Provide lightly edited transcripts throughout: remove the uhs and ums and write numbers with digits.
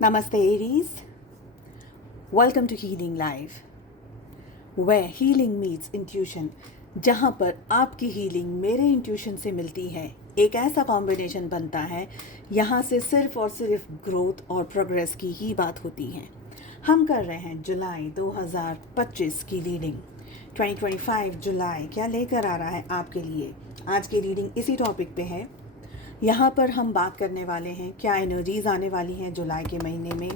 Namaste, Aries. Welcome to Healing Live, where healing meets intuition. जहाँ पर आपकी healing मेरे इंट्यूशन से मिलती है, एक ऐसा कॉम्बिनेशन बनता है यहाँ से सिर्फ और सिर्फ ग्रोथ और प्रोग्रेस की ही बात होती है। हम कर रहे हैं जुलाई 2025 की रीडिंग। 2025 जुलाई क्या लेकर आ रहा है आपके लिए। आज की रीडिंग इसी टॉपिक पे है। यहाँ पर हम बात करने वाले हैं क्या एनर्जीज आने वाली हैं जुलाई के महीने में,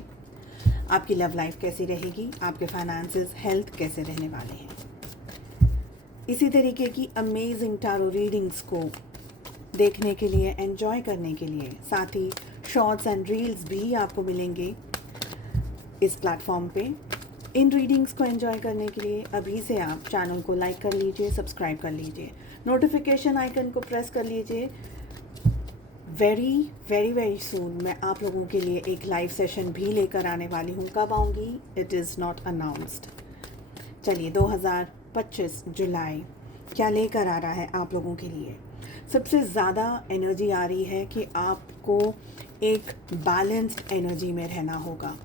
आपकी लव लाइफ कैसी रहेगी, आपके फाइनेंसेस, हेल्थ कैसे रहने वाले हैं। इसी तरीके की अमेजिंग टारो रीडिंग्स को देखने के लिए, एंजॉय करने के लिए, साथ ही शॉर्ट्स एंड रील्स भी आपको मिलेंगे इस प्लेटफॉर्म पे। इन रीडिंग्स को एंजॉय करने के लिए अभी से आप चैनल को लाइक कर लीजिए, सब्सक्राइब कर लीजिए, नोटिफिकेशन आइकन को प्रेस कर लीजिए। वेरी सून मैं आप लोगों के लिए एक लाइव सेशन भी लेकर आने वाली हूँ। कब आऊँगी, इट इज़ नॉट अनाउंस्ड। चलिए 2025 जुलाई क्या लेकर आ रहा है आप लोगों के लिए। सबसे ज़्यादा एनर्जी आ रही है कि आपको एक बैलेंस्ड एनर्जी में रहना होगा।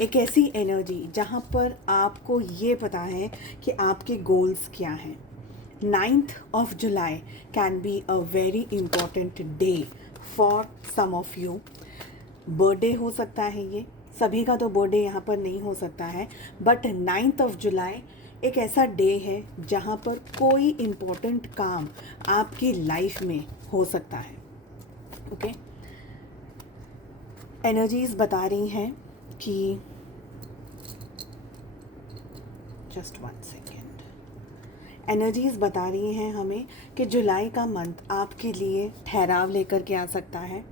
एक ऐसी एनर्जी जहाँ पर आपको ये पता है कि आपके गोल्स क्या हैं। 9th of July can be a very important day for some of you. Birthday हो सकता है, ये सभी का तो बर्थडे यहाँ पर नहीं हो सकता है, बट 9th of July एक ऐसा डे है जहाँ पर कोई इम्पोर्टेंट काम आपकी लाइफ में हो सकता है। ओके, एनर्जीज बता रही हैं कि जस्ट 1 सेकेंड। एनर्जीज़ बता रही हैं हमें कि जुलाई का मंथ आपके लिए ठहराव लेकर के आ सकता है,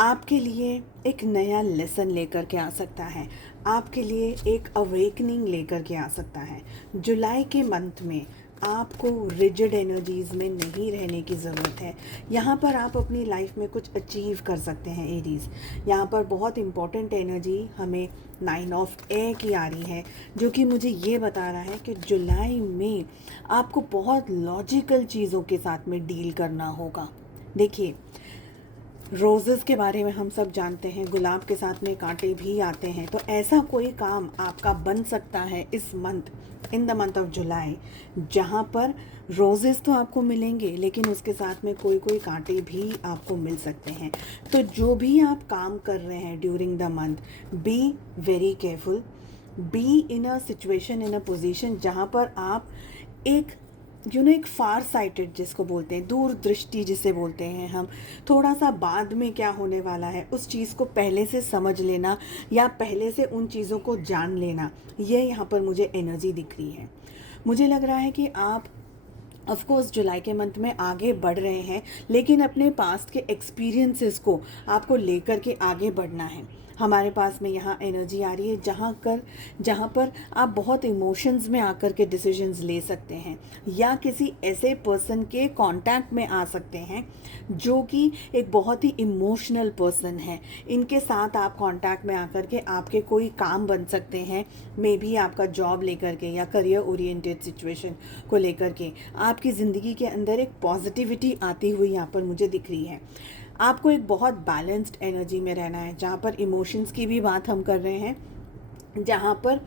आपके लिए एक नया लेसन लेकर के आ सकता है, आपके लिए एक अवेकनिंग लेकर के आ सकता है। जुलाई के मंथ में आपको रिजिड एनर्जीज़ में नहीं रहने की ज़रूरत है। यहाँ पर आप अपनी लाइफ में कुछ अचीव कर सकते हैं एरीज़। यहाँ पर बहुत इम्पॉर्टेंट एनर्जी हमें 9 ऑफ एयर की आ रही है, जो कि मुझे ये बता रहा है कि जुलाई में आपको बहुत लॉजिकल चीज़ों के साथ में डील करना होगा। देखिए, रोज़ेस के बारे में हम सब जानते हैं, गुलाब के साथ में कांटे भी आते हैं। तो ऐसा कोई काम आपका बन सकता है इस month, in the month of July, जहाँ पर रोज़ेस तो आपको मिलेंगे लेकिन उसके साथ में कोई कोई कांटे भी आपको मिल सकते हैं। तो जो भी आप काम कर रहे हैं during the month, be very careful, B in a situation, in a position जहाँ पर आप एक एक फार साइटेड जिसको बोलते हैं, दूरदृष्टि जिसे बोलते हैं हम, थोड़ा सा बाद में क्या होने वाला है उस चीज़ को पहले से समझ लेना या पहले से उन चीज़ों को जान लेना, ये यहाँ पर मुझे एनर्जी दिख रही है। मुझे लग रहा है कि आप ऑफ कोर्स जुलाई के मंथ में आगे बढ़ रहे हैं, लेकिन अपने पास्ट के एक्सपीरियंसेस को आपको लेकर के आगे बढ़ना है। हमारे पास में यहाँ एनर्जी आ रही है जहाँ पर आप बहुत इमोशंस में आकर के डिसीजंस ले सकते हैं, या किसी ऐसे पर्सन के कांटेक्ट में आ सकते हैं जो कि एक बहुत ही इमोशनल पर्सन है। इनके साथ आप कांटेक्ट में आकर के आपके कोई काम बन सकते हैं, मे बी आपका जॉब लेकर के या करियर ओरिएंटेड सिचुएशन को लेकर के आपकी ज़िंदगी के अंदर एक पॉजिटिविटी आती हुई यहाँ पर मुझे दिख रही है। आपको एक बहुत बैलेंस्ड एनर्जी में रहना है, जहाँ पर इमोशंस की भी बात हम कर रहे हैं, जहाँ पर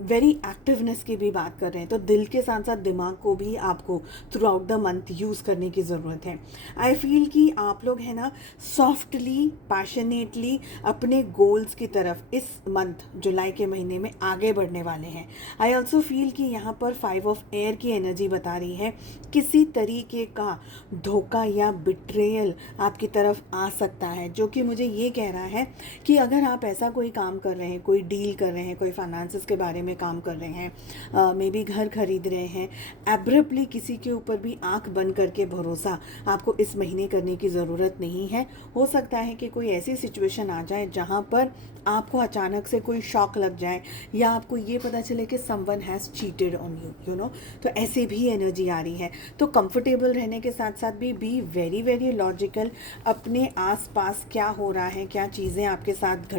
वेरी एक्टिवनेस की भी बात कर रहे हैं। तो दिल के साथ साथ दिमाग को भी आपको through out the month use करने की ज़रूरत है। आई फील कि आप लोग है ना सॉफ्टली, पैशनेटली अपने गोल्स की तरफ इस मंथ जुलाई के महीने में आगे बढ़ने वाले हैं। आई ऑल्सो फील कि यहाँ पर 5 ऑफ एयर की एनर्जी बता रही है किसी तरीके का धोखा या बिट्रेयल आपकी तरफ आ सकता है, जो कि मुझे ये कह रहा है कि अगर आप ऐसा कोई काम कर रहे हैं, कोई डील कर रहे हैं, कोई फाइनेंसेस के बारे में काम कर रहे हैं, मे बी घर खरीद रहे हैं, एब्रप्टली किसी के ऊपर भी आंख बंद करके भरोसा आपको इस महीने करने की ज़रूरत नहीं है। हो सकता है कि कोई ऐसी सिचुएशन आ जाए जहां पर आपको अचानक से कोई शॉक लग जाए, या आपको ये पता चले कि someone has cheated on you know. तो ऐसे भी एनर्जी आ रही है। तो कंफर्टेबल रहने के साथ साथ भी बी वेरी लॉजिकल। अपने आसपास क्या हो रहा है, क्या चीज़ें आपके साथ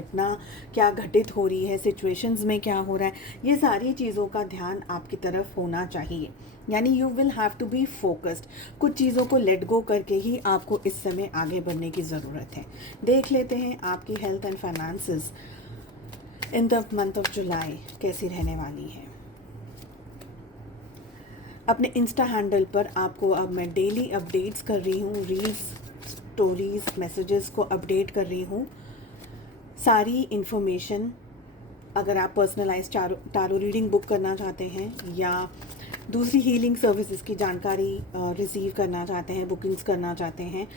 क्या घटित हो रही है, सिचुएशंस में क्या हो रहा है, ये सारी चीज़ों का ध्यान आपकी तरफ होना चाहिए, यानी you will have to be focused. कुछ चीज़ों को लेट गो करके ही आपको इस समय आगे बढ़ने की ज़रूरत है। देख लेते हैं आपकी health and finances in the month of July कैसी रहने वाली है। अपने इंस्टा हैंडल पर आपको अब मैं डेली अपडेट्स कर रही हूँ, रील्स, स्टोरीज, मैसेजेस को अपडेट कर रही हूँ। सारी इन्फॉर्मेशन, अगर आप पर्सनलाइज टारो रीडिंग बुक करना चाहते हैं या दूसरी हीलिंग सर्विसेज की जानकारी रिसीव करना चाहते हैं, बुकिंग्स करना चाहते हैं,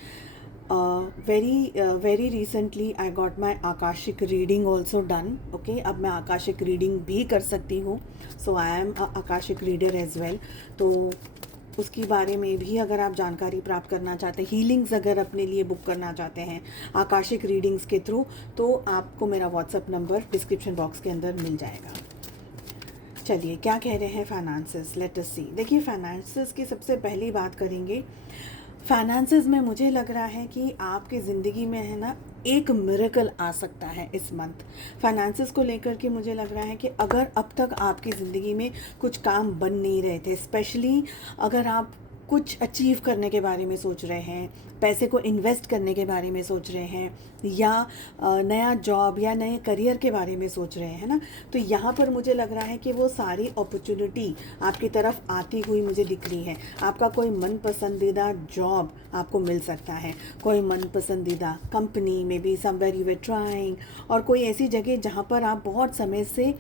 very recently I got my akashic reading also done. Okay, अब मैं आकाशिक रीडिंग भी कर सकती हूँ, so I am akashic reader as well. तो उसके बारे में भी अगर आप जानकारी प्राप्त करना चाहते हैं, हीलिंग्स अगर अपने लिए बुक करना चाहते हैं आकाशिक रीडिंग्स के थ्रू, तो आपको मेरा व्हाट्सअप नंबर डिस्क्रिप्शन बॉक्स के अंदर मिल जाएगा। चलिए, क्या कह रहे हैं फाइनेंसेस, लेट अस सी। देखिए, फाइनेंसेस की सबसे पहली बात करेंगे। फाइनेंसेस में मुझे लग रहा है कि आपकी ज़िंदगी में है ना एक मिरेकल आ सकता है इस मंथ। फाइनेंसेस को लेकर के मुझे लग रहा है कि अगर अब तक आपकी ज़िंदगी में कुछ काम बन नहीं रहे थे, स्पेशली अगर आप कुछ अचीव करने के बारे में सोच रहे हैं, पैसे को इन्वेस्ट करने के बारे में सोच रहे हैं, या नया जॉब या नए करियर के बारे में सोच रहे हैं ना, तो यहाँ पर मुझे लग रहा है कि वो सारी अपॉर्चुनिटी आपकी तरफ आती हुई मुझे दिख रही है। आपका कोई मन पसंदीदा जॉब आपको मिल सकता है, कोई मन पसंदीदा कंपनी में भी समवेयर यू वर ट्राइंग, और कोई ऐसी जगह जहाँ पर आप बहुत समय से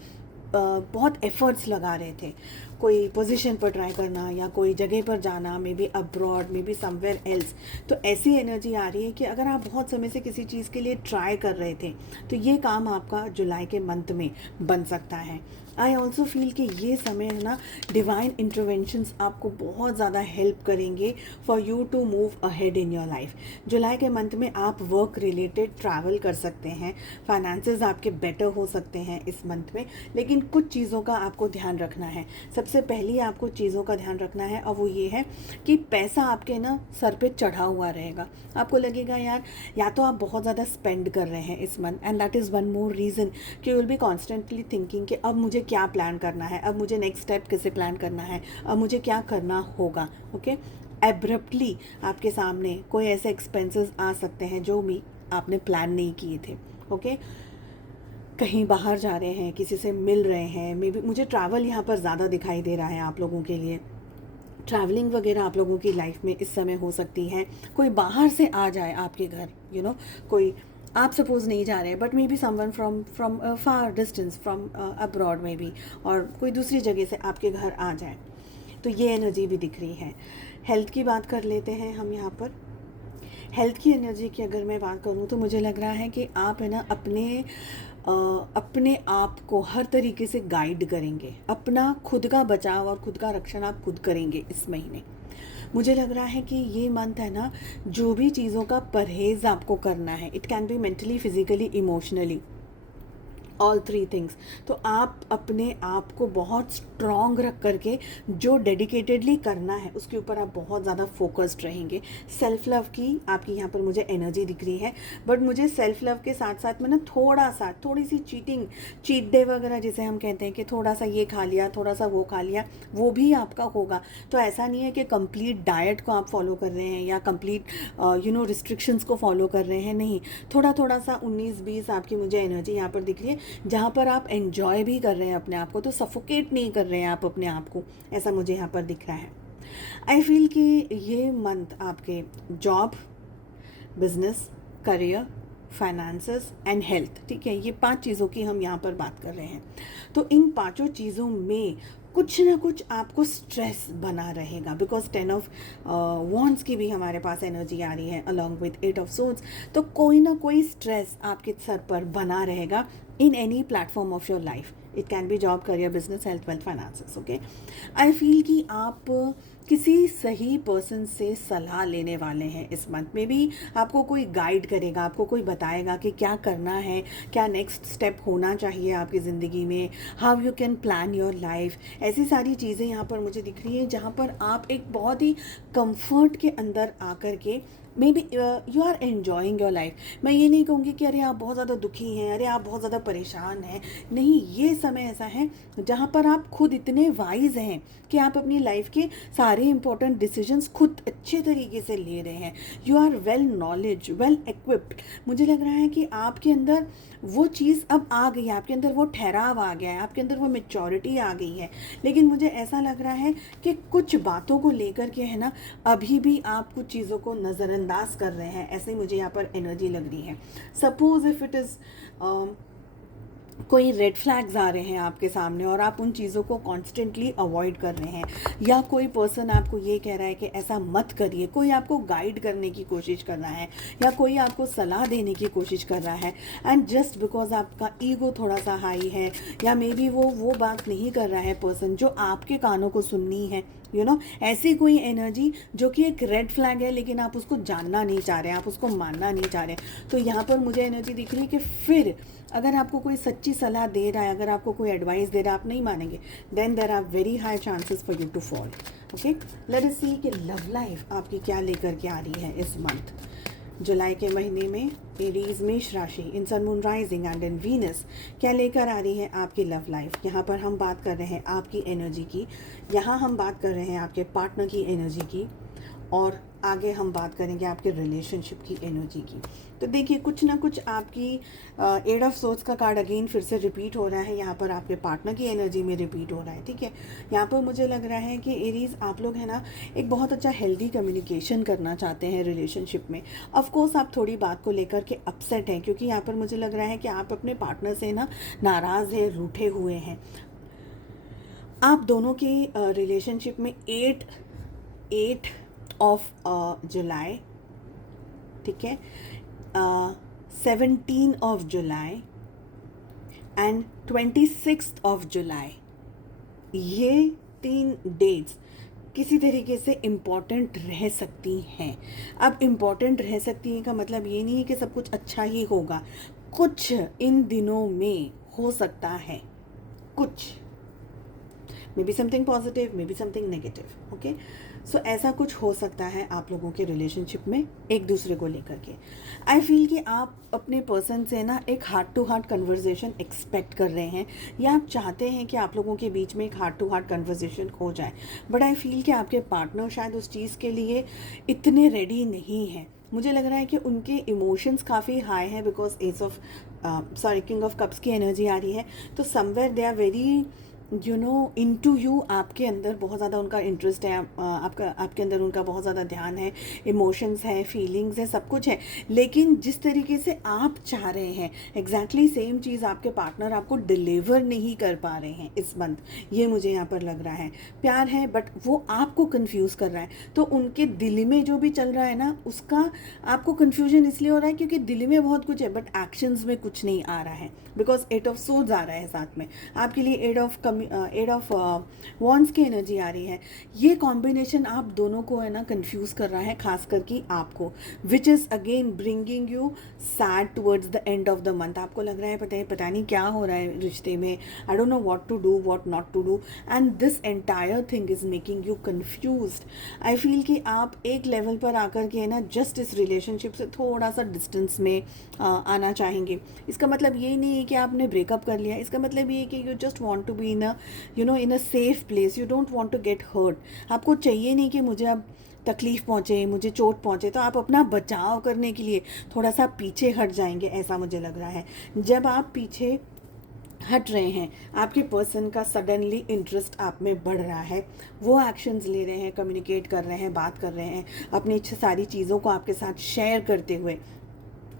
बहुत एफर्ट्स लगा रहे थे, कोई पोजीशन पर ट्राई करना या कोई जगह पर जाना, may be abroad, may be somewhere else. तो ऐसी एनर्जी आ रही है कि अगर आप बहुत समय से किसी चीज़ के लिए ट्राई कर रहे थे, तो ये काम आपका जुलाई के मंथ में बन सकता है। आई ऑल्सो फील कि ये समय है ना, डिवाइन इंटरवेंशंस आपको बहुत ज़्यादा हेल्प करेंगे for you to move ahead in your life. जुलाई के मंथ में आप वर्क रिलेटेड ट्रैवल कर सकते हैं, फाइनेंसेस आपके बेटर हो सकते हैं इस मंथ में, लेकिन कुछ चीज़ों का आपको ध्यान रखना है। सबसे पहली आपको चीज़ों का ध्यान रखना है, और वो ये है कि पैसा आपके ना सर पे चढ़ा हुआ रहेगा। आपको लगेगा यार, या तो आप बहुत ज़्यादा स्पेंड कर रहे हैं इस month, and that is one more reason कि you will be constantly thinking कि अब मुझे क्या प्लान करना है, अब मुझे नेक्स्ट स्टेप कैसे प्लान करना है, अब मुझे क्या करना होगा। ओके, एब्रप्टली आपके सामने कोई ऐसे एक्सपेंसेस आ सकते हैं जो भी आपने प्लान नहीं किए थे। ओके, कहीं बाहर जा रहे हैं, किसी से मिल रहे हैं, मे बी मुझे ट्रैवल यहाँ पर ज़्यादा दिखाई दे रहा है आप लोगों के लिए। ट्रैवलिंग वगैरह आप लोगों की लाइफ में इस समय हो सकती है। कोई बाहर से आ जाए आपके घर, यू नो, कोई आप सपोज नहीं जा रहे हैं, but may be someone from far distance, from abroad में भी, और कोई दूसरी जगह से आपके घर आ जाए, तो ये एनर्जी भी दिख रही है। हेल्थ की बात कर लेते हैं हम यहाँ पर। हेल्थ की एनर्जी की अगर मैं बात करूँ तो मुझे लग रहा है कि आप है ना अपने आप को हर तरीके से गाइड करेंगे। अपना खुद का बचाव और खुद का रक्षण आप खुद करेंगे इस महीने। मुझे लग रहा है कि ये मंथ है ना, जो भी चीज़ों का परहेज़ आपको करना है, it can be mentally, physically, emotionally, all three things, तो आप अपने आप को बहुत स्ट्रॉन्ग रख करके जो डेडिकेटेडली करना है उसके ऊपर आप बहुत ज़्यादा फोकस्ड रहेंगे। सेल्फ लव की आपकी यहाँ पर मुझे एनर्जी दिख रही है, बट मुझे सेल्फ लव के साथ साथ में ना थोड़ी सी चीट डे वगैरह जिसे हम कहते हैं कि थोड़ा सा ये खा लिया, थोड़ा सा वो खा लिया, वो भी आपका होगा। तो ऐसा नहीं है कि कंप्लीट डाइट को आप फॉलो कर रहे हैं या कंप्लीट रिस्ट्रिक्शंस को फॉलो कर रहे हैं, नहीं, थोड़ा सा 19-20 आपकी मुझे एनर्जी यहाँ पर दिख रही है, जहाँ पर आप एंजॉय भी कर रहे हैं अपने आप को, तो सफोकेट नहीं कर रहे हैं आप अपने आप को, ऐसा मुझे यहाँ पर दिख रहा है। आई फील कि ये मंथ आपके job, business, career, finances and health, ठीक है, ये 5 चीज़ों की हम यहाँ पर बात कर रहे हैं। तो इन 5 चीज़ों में कुछ ना कुछ आपको स्ट्रेस बना रहेगा, बिकॉज 10 ऑफ वॉन्ड्स की भी हमारे पास एनर्जी आ रही है अलॉन्ग विथ 8 ऑफ सोर्ड्स। तो कोई ना कोई स्ट्रेस आपके सर पर बना रहेगा in any platform of your life. It can be job, career, business, health, wealth, finances. Okay, I feel कि आप किसी सही पर्सन से सलाह लेने वाले हैं इस मंथ में। भी आपको कोई गाइड करेगा, आपको कोई बताएगा कि क्या करना है, क्या नेक्स्ट स्टेप होना चाहिए आपकी ज़िंदगी में, how you can plan your life. ऐसी सारी चीज़ें यहाँ पर मुझे दिख रही हैं जहाँ पर आप एक बहुत ही कंफर्ट के अंदर आकर के maybe you are enjoying your life. मैं ये नहीं कहूँगी कि अरे आप बहुत ज़्यादा दुखी हैं, अरे आप बहुत ज़्यादा परेशान हैं। नहीं, ये समय ऐसा है जहाँ पर आप खुद इतने वाइज हैं कि आप अपनी लाइफ के सारे इंपॉर्टेंट डिसीजंस खुद अच्छे तरीके से ले रहे हैं। You are well knowledge, well equipped. मुझे लग रहा है कि आपके अंदर वो चीज़ अब आ गई है, आपके अंदर वो ठहराव आ गया है, आपके अंदर वो मेच्योरिटी आ गई है। लेकिन मुझे ऐसा लग रहा है कि कुछ बातों को लेकर के है ना, अभी भी आप कुछ चीज़ों को नज़रअंदाज कर रहे हैं, ऐसे मुझे यहाँ पर एनर्जी लग रही है। सपोज इफ़ इट इज़ कोई रेड फ्लैग्स आ रहे हैं आपके सामने और आप उन चीज़ों को कॉन्स्टेंटली अवॉइड कर रहे हैं, या कोई पर्सन आपको ये कह रहा है कि ऐसा मत करिए, कोई आपको गाइड करने की कोशिश कर रहा है या कोई आपको सलाह देने की कोशिश कर रहा है, एंड जस्ट बिकॉज आपका ईगो थोड़ा सा हाई है, या मे बी वो बात नहीं कर रहा है पर्सन जो आपके कानों को सुननी है, यू नो, ऐसी कोई एनर्जी जो कि एक रेड फ्लैग है लेकिन आप उसको जानना नहीं चाह रहे, आप उसको मानना नहीं चाह रहे। तो यहाँ पर मुझे एनर्जी दिख रही है कि फिर अगर आपको कोई सच्ची सलाह दे रहा है, अगर आपको कोई एडवाइस दे रहा है, आप नहीं मानेंगे, then there are very high chances for you to fall. Okay, let us see कि लव लाइफ आपकी क्या लेकर के आ रही है इस मंथ जुलाई के महीने में। एरीज मेष राशि in sun moon rising and in Venus क्या लेकर आ रही है आपकी लव लाइफ। यहाँ पर हम बात कर रहे हैं आपकी एनर्जी की, यहाँ हम बात कर रहे हैं आपके पार्टनर की एनर्जी की, और आगे हम बात करेंगे आपके रिलेशनशिप की एनर्जी की। तो देखिए, कुछ ना कुछ आपकी एट ऑफ सोर्ड्स का कार्ड अगेन फिर से रिपीट हो रहा है, यहाँ पर आपके पार्टनर की एनर्जी में रिपीट हो रहा है। ठीक है, यहाँ पर मुझे लग रहा है कि एरीज आप लोग है ना एक बहुत अच्छा हेल्दी कम्युनिकेशन करना चाहते हैं रिलेशनशिप में। ऑफ कोर्स आप थोड़ी बात को लेकर के अपसेट हैं, क्योंकि यहाँ पर मुझे लग रहा है कि आप अपने पार्टनर से ना नाराज़ हैं, रूठे हुए हैं। आप दोनों के रिलेशनशिप में 8 ऑफ जुलाई, ठीक है, 17 of July and 26 of July, ये 3 डेट्स किसी तरीके से इम्पॉर्टेंट रह सकती हैं। अब इम्पॉर्टेंट रह सकती हैं का मतलब ये नहीं है कि सब कुछ अच्छा ही होगा, कुछ इन दिनों में हो सकता है, कुछ maybe something positive, maybe something negative. Okay, so ऐसा कुछ हो सकता है आप लोगों के रिलेशनशिप में एक दूसरे को लेकर के। आई फील कि आप अपने पर्सन से ना एक heart to heart conversation expect कर रहे हैं, या आप चाहते हैं कि आप लोगों के बीच में एक हार्ट टू हार्ट कन्वर्जेशन हो जाए, बट आई फील कि आपके पार्टनर शायद उस चीज़ के लिए इतने रेडी नहीं हैं। मुझे लग रहा है कि उनके इमोशंस काफ़ी हाई हैं, because as of king of cups की एनर्जी आ रही है। तो somewhere they are very you know into you, आपके अंदर बहुत ज़्यादा उनका इंटरेस्ट है, आपके अंदर उनका बहुत ज़्यादा ध्यान है, इमोशंस है, फीलिंग्स है, सब कुछ है। लेकिन जिस तरीके से आप चाह रहे हैं एग्जैक्टली सेम चीज़ आपके पार्टनर आपको डिलीवर नहीं कर पा रहे हैं इस मंथ, ये मुझे यहाँ पर लग रहा है। प्यार है बट वो आपको कन्फ्यूज़ कर रहा है, तो उनके दिल में जो भी चल रहा है ना, उसका आपको कन्फ्यूजन इसलिए हो रहा है क्योंकि दिल में बहुत कुछ है बट एक्शंस में कुछ नहीं आ रहा है, बिकॉज 8 ऑफ सोर्ड्स आ रहा है साथ में आपके लिए। 8 ऑफ वॉन्ड्स की एनर्जी आ रही है। ये कॉम्बिनेशन आप दोनों को है ना कंफ्यूज कर रहा है, खास करके आपको, which is again bringing you sad towards the end of the month. आपको लग रहा है पता नहीं क्या हो रहा है रिश्ते में, I don't know what to do, what not to do, and this entire thing is making you confused. I feel कि आप एक लेवल पर आकर के है ना जस्ट इस रिलेशनशिप से थोड़ा सा डिस्टेंस में आना चाहेंगे। इसका मतलब ये नहीं है कि आपने ब्रेकअप कर लिया, इसका मतलब ये है कि you just want to be in a in a safe place, you don't want to get hurt. आपको चाहिए नहीं कि मुझे अब तकलीफ़ पहुँचे, मुझे चोट पहुँचे, तो आप अपना बचाव करने के लिए थोड़ा सा पीछे हट जाएंगे, ऐसा मुझे लग रहा है। जब आप पीछे हट रहे हैं, आपके पर्सन का सडनली इंटरेस्ट आप में बढ़ रहा है, वो एक्शंस ले रहे हैं, कम्युनिकेट कर रहे हैं, बात कर रहे हैं, अपनी सारी चीज़ों को आपके साथ शेयर करते हुए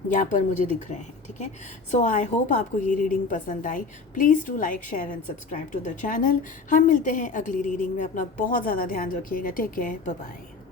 यहाँ पर मुझे दिख रहे हैं। ठीक है, सो आई होप आपको ये रीडिंग पसंद आई। Please do like, share and subscribe to the channel. हम मिलते हैं अगली रीडिंग में। अपना बहुत ज़्यादा ध्यान रखिएगा। Take care, bye bye.